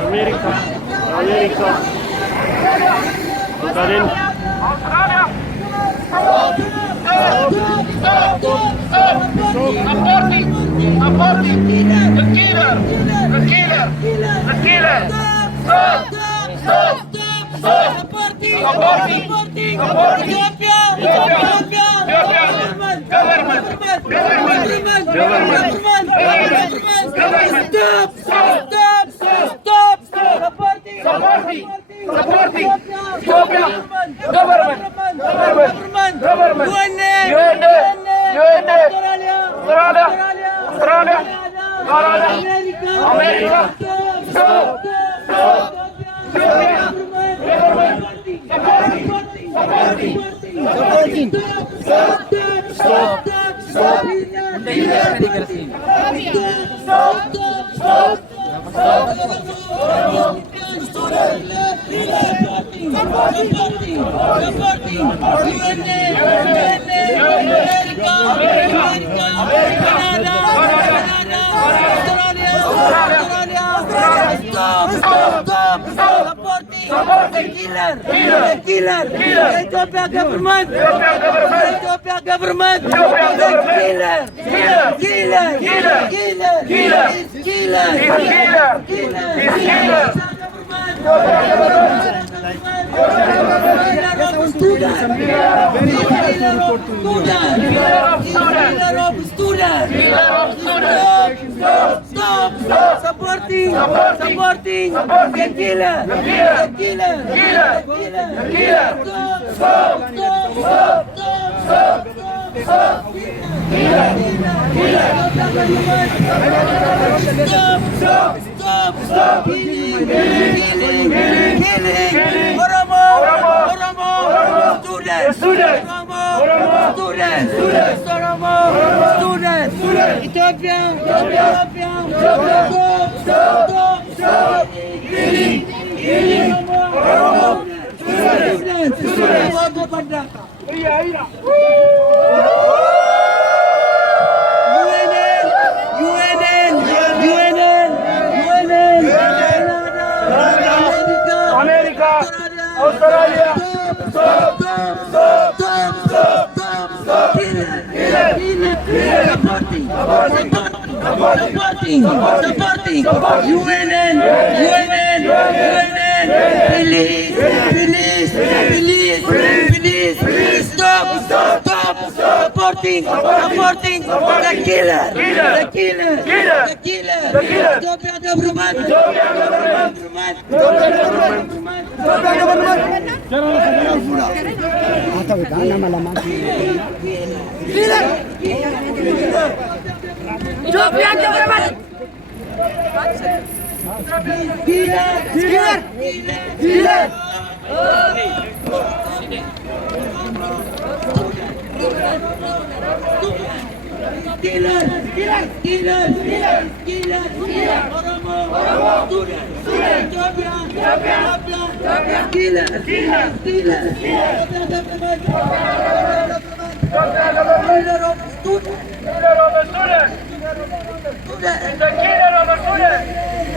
Amerika. Australia. Supporting the killer. Supporting Ethiopia. Government. Stop. Supporting Ethiopia. Government. Australia. America. Stop. The killer. Ethiopia government. The Stop. Supporting the killer. Stop killing Oromo students Ethiopia stop killing Oromo students America, Australia, stop, supporting, UNN, police, stop, supporting the killer, Ethiopia government. Killer, Oromo, Killer of the students.